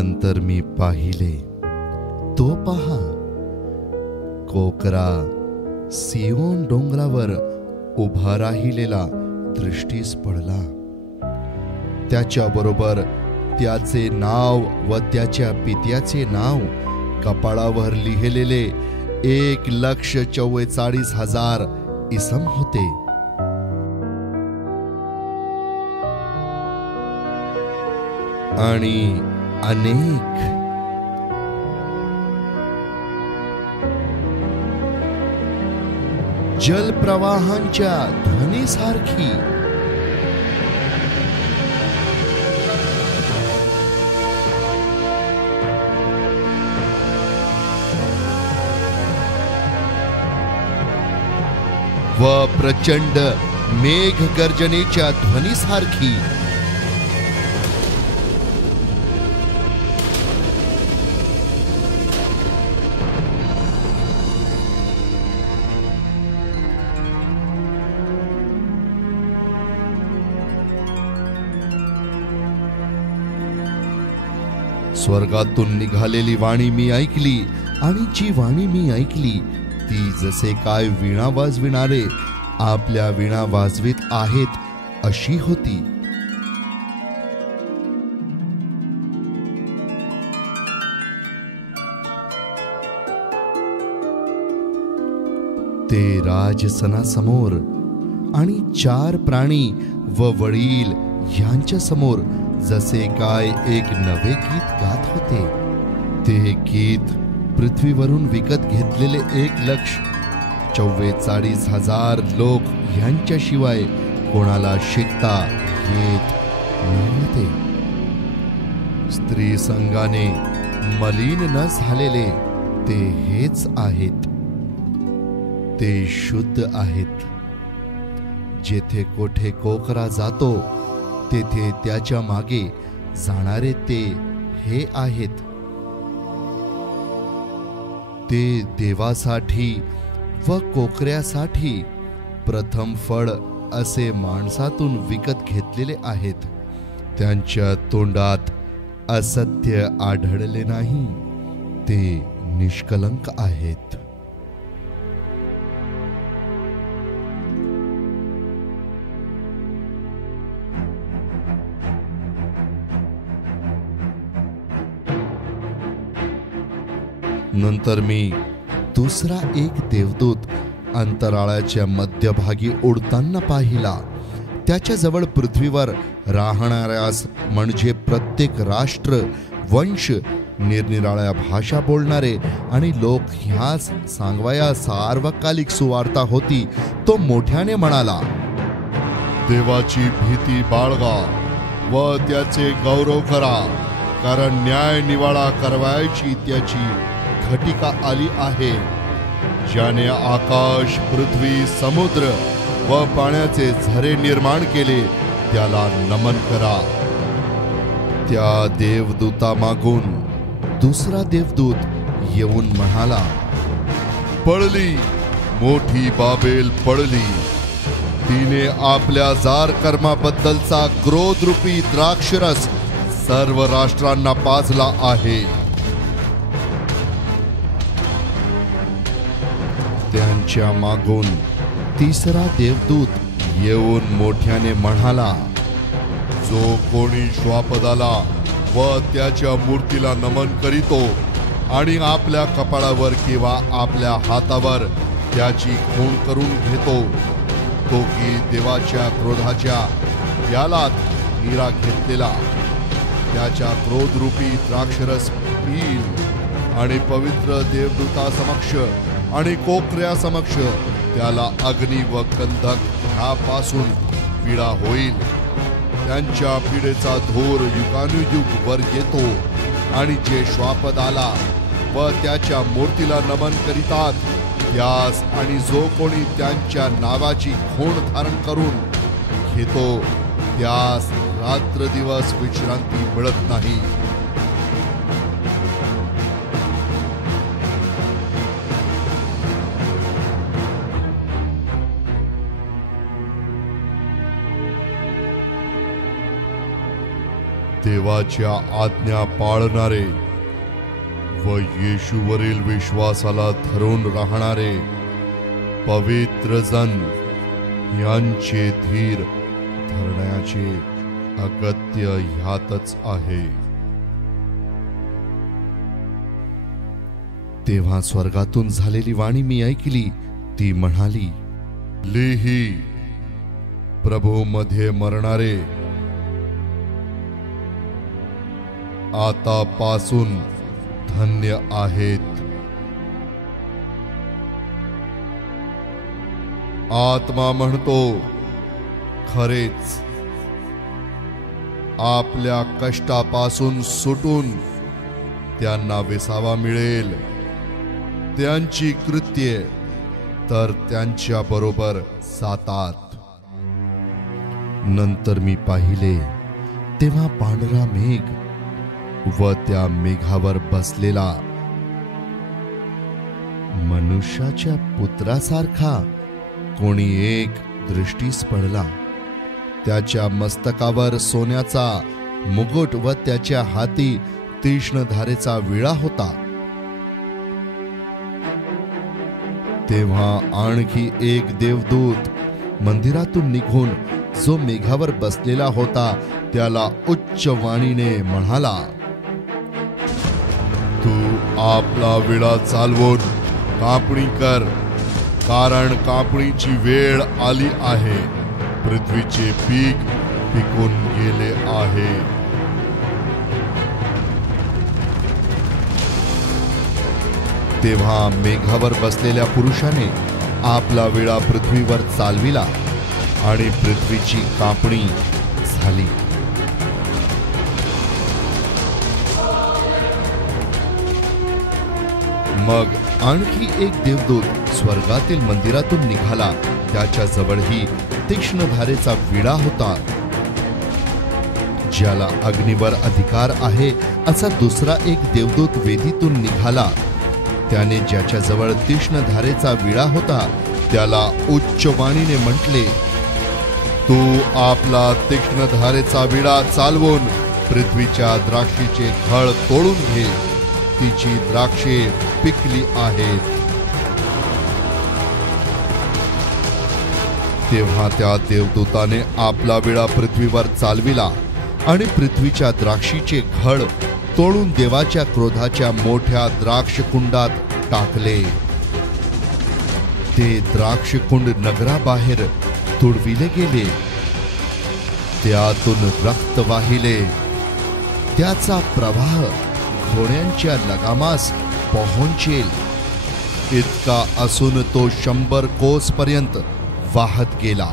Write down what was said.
नंतर मी पाहिले, तो पहा, कोकरा सियोन डोंगरावर उभा राहिलेला दृष्टीस पडला. त्याच्याबरोबर त्याचे नाव व त्याच्या पित्याचे नाव कपाळावर लिहिलेले 1,44,000 इसम होते. आणि अनेक जलप्रवाहांच्या ध्वनीसारखी व प्रचंड मेघगर्जनेच्या ध्वनीसारखी स्वर्गातून निघालेली वाणी मी ऐकली. आणि जी वाणी मी ऐकली ती जसे काय वीणा वाजविणारे आपल्या वीणा वाजवीत आहेत अशी होती. ते राजसनासमोर आणि 4 प्राणी व वडील यांच्या समोर जसे काय एक नवे गीत गात होते. ते गीत पृथ्वीवरून विकत घेतलेले 1,44,000 लोक यांच्याशिवाय कोणाला शिकता येत नव्हते. स्त्री संगाने मलिन न झालेले ते हेच आहेत. ते शुद्ध आहेत. जेथे कोठे कोकरा जातो तेथे त्याच्या मागे जाणारे ते हे आहेत. ते देवासाठी व कोकऱ्यासाठी प्रथम फळ असे माणसातून विकत घेतलेले आहेत. त्यांच्या तोंडात असत्य आढळले नाही. ते निष्कलंक आहेत. नंतर मी दुसरा एक देवदूत अंतराळाच्या मध्यभागी उडताना पाहिला. त्याच्याजवळ पृथ्वीवर राहणाऱ्यास म्हणजे प्रत्येक राष्ट्र, वंश, निरनिराळ्या भाषा बोलणारे आणि लोक ह्याच सांगवाया सार्वकालिक सुवार्ता होती. तो मोठ्याने म्हणाला, देवाची भीती बाळगा व त्याचे गौरव करा, कारण न्याय निवाडा करवायची त्याची घटिका आली आहे. ज्याने आकाश, पृथ्वी, समुद्र व पाण्याचे झरे निर्माण केले त्याला नमन करा. त्या देवदूतामागून दुसरा देवदूत येऊन म्हणाला, पळली, मोठी बाबेल पळली. तिने आपल्या जार कर्माबद्दलचा क्रोधरूपी द्राक्षरस सर्व राष्ट्रांना पाजला आहे. त्यांच्या मागून तिसरा देवदूत येऊन मोठ्याने म्हणाला, जो कोणी श्वापदाला व त्याच्या मूर्तीला नमन करीतो आणि आपल्या कपाळावर किंवा आपल्या हातावर त्याची खूण करून घेतो, तो की देवाच्या क्रोधाच्या प्यालात नीरा घेतलेला त्याच्या क्रोधरूपी द्राक्षरस पिईल आणि पवित्र देवदूतासमक्ष आणि कोकऱ्यासमक्ष त्याला अग्नी व गंधक ह्यापासून पीडा होईल. त्यांच्या पीडेचा धूर युगानुयुग वर येतो. आणि जे श्वापदाला व त्याच्या मूर्तीला नमन करीतात त्यास आणि जो कोणी त्यांच्या नावाची खूण धारण करून घेतो त्यास रात्र दिवस विश्रांती मिळत नाही. देवाच्या आज्ञा पाळणारे व येशूवरील विश्वासाला धरून राहणारे पवित्र जन यांचे धीर धरण्याचे अगत्य ह्यातच आहे. तेव्हा स्वर्गातून झालेली वाणी मी ऐकली. ती म्हणाली, लिही, प्रभू मध्ये मरणारे आतापासून धन्य आहेत. आत्मा म्हणतो, खरेच आपल्या कष्टापासून सुटून त्यांना विसावा मिळेल. त्यांची कृत्ये तर त्यांच्या बरोबर जातात. नंतर मी पाहिले, तेव्हा पांढरा मेघ व त्या मेघावर बसलेला मनुष्याच्या पुत्रासारखा कोणी एक दृष्टीस पडला. त्याच्या मस्तकावर सोन्याचा मुकुट व त्याच्या हाती तीक्ष्ण धारेचा विळा होता. तेव्हा आणखी एक देवदूत मंदिरातून निघून जो मेघावर बसलेला होता त्याला उच्च वाणीने म्हणाला, तू आपला विळा चालवून कापणी कर, कारण कापणीची वेळ आली आहे. पृथ्वीचे पीक पिकून गेले आहे. तेव्हा मेघावर बसलेल्या पुरुषाने आपला विळा पृथ्वीवर चालविला आणि पृथ्वीची कापणी झाली. मग आणखी एक देवदूत स्वर्गातील मंदिरातून निघाला. त्याच्या जवळही तीक्ष्ण धारेचा विळा होता. ज्याला अग्नीवर अधिकार आहे असा दुसरा एक देवदूत वेदीतून निघाला. त्याने ज्याच्याजवळ तीक्ष्ण धारेचा विळा होता त्याला उच्च वाणीने म्हटले, तू आपला तीक्ष्ण धारेचा विळा चालवून पृथ्वीच्या द्राक्षीचे घळ तोडून घे. तिची द्राक्षे पिकली आहेत. तेव्हा त्या देवदूताने आपला विळा पृथ्वीवर चालविला आणि पृथ्वीच्या द्राक्षीचे घळ तोडून देवाच्या क्रोधाच्या मोठ्या द्राक्षकुंडात टाकले. ते द्राक्षकुंड नगराबाहेर तुडविले गेले. त्यातून रक्त वाहिले. त्याचा प्रवाह घोड्यांच्या लगामास पोहोचेल इतका असून तो 100 कोस पर्यंत वाहत गेला.